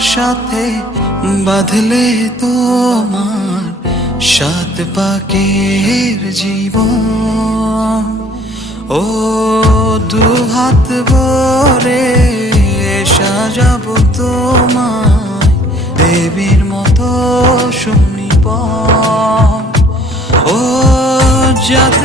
সাথে বাঁধলে তোমার সাত পাকের জীবন। ও দু হাত ভরে সাজাবো তোমায় দেবীর মতো সুনিপন। ও জাত